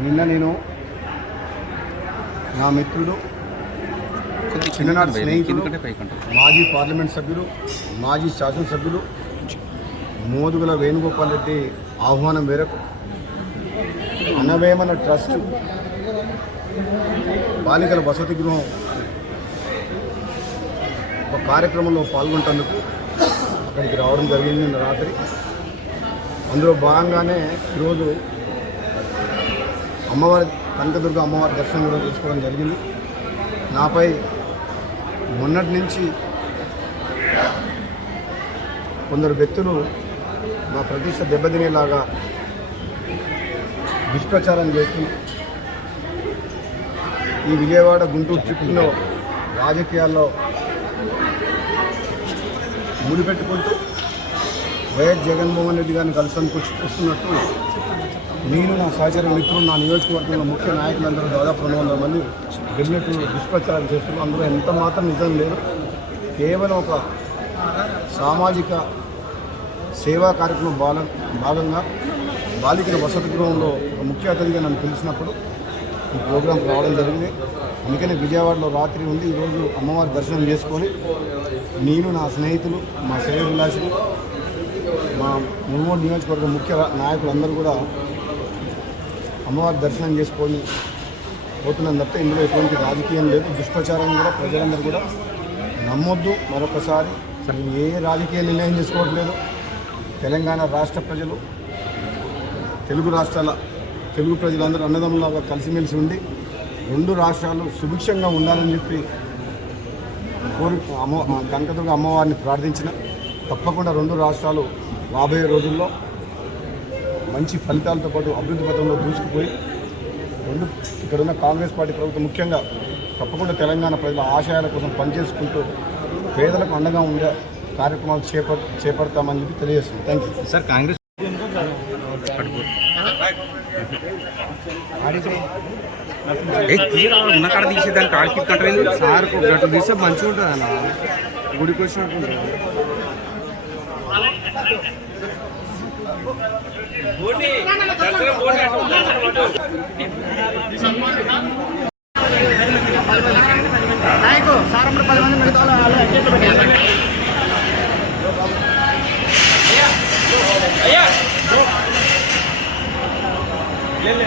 నిన్న నేను నా మిత్రుడు చిన్ననాటి స్నేహితుడు మాజీ పార్లమెంట్ సభ్యులు మాజీ శాసనసభ్యులు మోదుగుల వేణుగోపాల్ రెడ్డి ఆహ్వానం మేరకు అన్నవేమన ట్రస్ట్ బాలికల వసతి గృహం ఒక కార్యక్రమంలో పాల్గొంటేందుకు అక్కడికి రావడం జరిగింది నిన్న రాత్రి. అందులో భాగంగానే ఈరోజు అమ్మవారి కనకదుర్గ అమ్మవారి దర్శనం కూడా చేసుకోవడం జరిగింది. నాపై మొన్నటి నుంచి కొందరు వ్యక్తులు మా ప్రతిష్ట దెబ్బతినేలాగా దుష్ప్రచారం చేస్తూ ఈ విజయవాడ గుంటూరు చుట్టూ రాజకీయాల్లో ముడిపెట్టుకుంటూ వైఎస్ జగన్మోహన్ రెడ్డి గారిని కలుసానికి వస్తున్నట్టు నేను నా సహచర మిత్రులు నా నియోజకవర్గంలో ముఖ్య నాయకులందరూ దాదాపు రెండు వందల మంది వెళ్ళినట్టు దుష్ప్రచారం చేస్తున్నారు. అందులో ఎంత మాత్రం నిజం లేదు. కేవలం ఒక సామాజిక సేవా కార్యక్రమం బాల భాగంగా బాలికల వసతి గృహంలో ఒక ముఖ్య అతిథిగా నన్ను పిలిచినప్పుడు ఈ ప్రోగ్రాం రావడం జరిగింది. అందుకనే విజయవాడలో రాత్రి ఉండి ఈరోజు అమ్మవారి దర్శనం చేసుకొని నేను నా స్నేహితులు మా సేవ విలాసులు మా మునుగోడు నియోజకవర్గ ముఖ్య నాయకులందరూ కూడా అమ్మవారి దర్శనం చేసుకొని పోతున్నాం తప్ప ఇందులో ఎటువంటి రాజకీయం లేదు. దుష్ప్రచారం కూడా ప్రజలందరూ కూడా నమ్మొద్దు. మరొకసారి ఏ రాజకీయ నిర్ణయం చేసుకోవట్లేదు తెలంగాణ రాష్ట్ర ప్రజలు తెలుగు రాష్ట్రాల తెలుగు ప్రజలందరూ అన్నదమ్ములాగా కలిసిమెలిసి ఉండి రెండు రాష్ట్రాలు సుభిక్షంగా ఉండాలని చెప్పి కోరి అమ్మ కనకదుర్గ అమ్మవారిని ప్రార్థించిన తప్పకుండా రెండు రాష్ట్రాలు రాబోయే రోజుల్లో మంచి ఫలితాలతో పాటు అభివృద్ధి పథంలో దూసుకుపోయి రెండు ఇక్కడున్న కాంగ్రెస్ పార్టీ ప్రభుత్వం ముఖ్యంగా తప్పకుండా తెలంగాణ ప్రజల ఆశయాల కోసం పనిచేసుకుంటూ పేదలకు అండగా ఉండే కార్యక్రమాలు చేప చేపడతామని చెప్పి తెలియజేస్తుంది. థ్యాంక్ యూ సార్ కాంగ్రెస్ ఉన్న కాడ తీసేదానికి ఆడికి కంటలేదు సార్ గట్టు తీస్తే మంచిగా ఉంటుంది అన్న గుడికి వచ్చినట్టు ఉంటుంది నాయకు సారంలో పది మంది మిగతా అయ్యా. అయ్యా. లేదు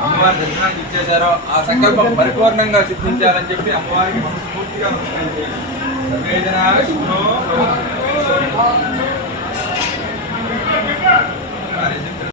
అమ్మవారి దర్శనానికి ఇచ్చేశారో ఆ సంకల్పం పరిపూర్ణంగా సిద్ధించాలని చెప్పి అమ్మవారికి మనస్ఫూర్తిగా నమస్కరించారు చేయాలి. సర్వేజన శుభ్రో